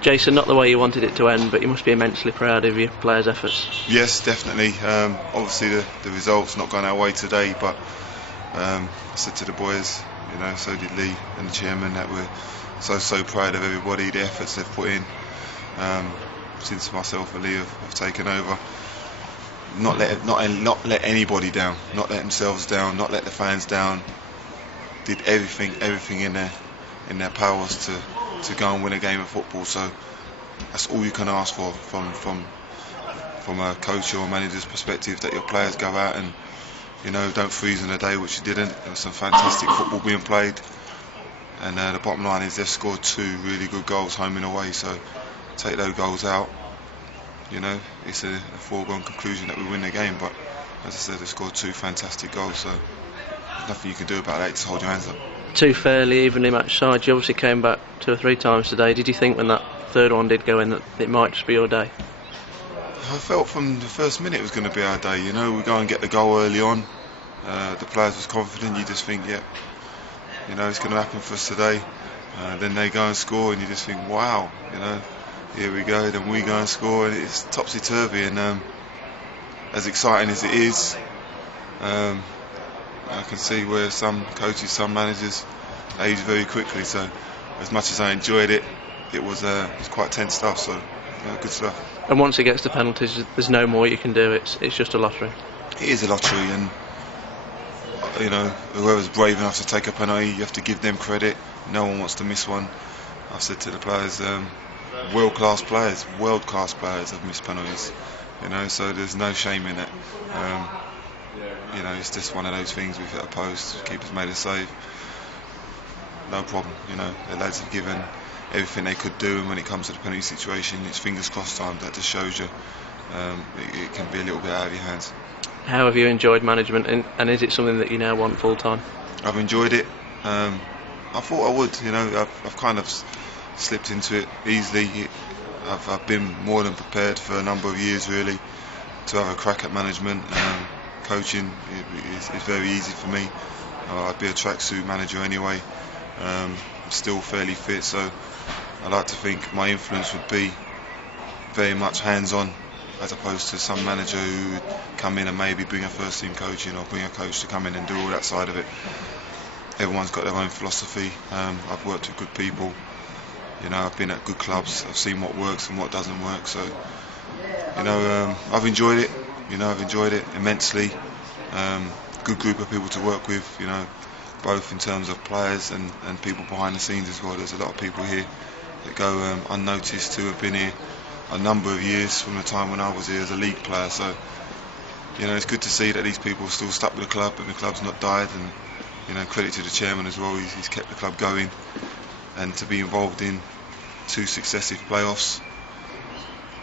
Jason, not the way you wanted it to end, but you must be immensely proud of your players' efforts. Yes, definitely. Obviously the results not gone our way today, but I said to the boys, so did Lee and the chairman, that we're so proud of everybody, the efforts they've put in since myself and Lee have taken over. Not let anybody down, not let themselves down, not let the fans down. Did everything in their powers to go and win a game of football. So that's all you can ask for from a coach or manager's perspective, that your players go out and don't freeze on the day, which you didn't. There was some fantastic football being played, and the bottom line is they've scored 2 really good goals home and away. So take those goals out, it's a foregone conclusion that we win the game. But as I said, they scored 2 fantastic goals, so there's nothing you can do about that. Just hold your hands up. 2 fairly evenly matched sides. You obviously came back 2 or 3 times today. Did you think when that third one did go in that it might just be your day? I felt from the first minute it was going to be our day. We go and get the goal early on. The players was confident. You just think, it's going to happen for us today. Then they go and score, and you just think, wow, here we go. Then we go and score, and it's topsy-turvy. And as exciting as it is, I can see where some coaches, some managers age very quickly. So as much as I enjoyed it, it was quite tense stuff. So good stuff. And once it gets to penalties, there's no more you can do. It's just a lottery. It is a lottery, and whoever's brave enough to take a penalty, you have to give them credit. No one wants to miss one. I've said to the players, world-class players have missed penalties. So there's no shame in it. It's just one of those things. We've hit a post, keeper's made a save. No problem. The lads have given everything they could do, and when it comes to the penalty situation, it's fingers crossed time. That just shows you it can be a little bit out of your hands. How have you enjoyed management, and is it something that you now want full time? I've enjoyed it. I thought I would. I've kind of slipped into it easily. I've been more than prepared for a number of years, really, to have a crack at management. Coaching is very easy for me. I'd be a tracksuit manager anyway. Still fairly fit, so I like to think my influence would be very much hands-on, as opposed to some manager who would come in and maybe bring a first team coach in, or bring a coach to come in and do all that side of it. Everyone's got their own philosophy. I've worked with good people. I've been at good clubs. I've seen what works and what doesn't work. So I've enjoyed it. I've enjoyed it immensely. Good group of people to work with. Both in terms of players and people behind the scenes as well. There's a lot of people here that go unnoticed, who have been here a number of years from the time when I was here as a league player. So it's good to see that these people are still stuck with the club and the club's not died. And credit to the chairman as well. He's kept the club going, and to be involved in 2 successive playoffs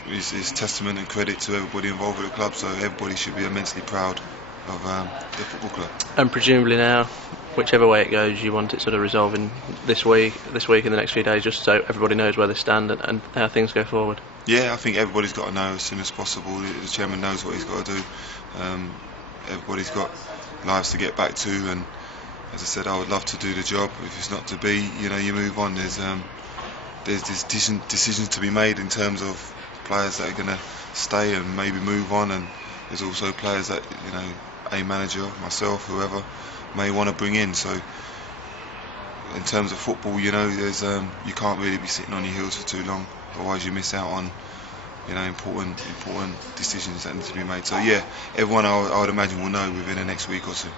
is testament and credit to everybody involved with the club. So everybody should be immensely proud of the football club. And presumably now, whichever way it goes, you want it sort of resolving this week in the next few days, just so everybody knows where they stand and how things go forward. Yeah, I think everybody's got to know as soon as possible. The chairman knows what he's got to do. Everybody's got lives to get back to, and as I said, I would love to do the job. If it's not to be, you move on. There's decisions to be made in terms of players that are going to stay and maybe move on, and there's also players that a manager, myself, whoever, may want to bring in. So in terms of football, there's you can't really be sitting on your heels for too long, otherwise you miss out on important decisions that need to be made. So yeah, everyone I would imagine will know within the next week or 2.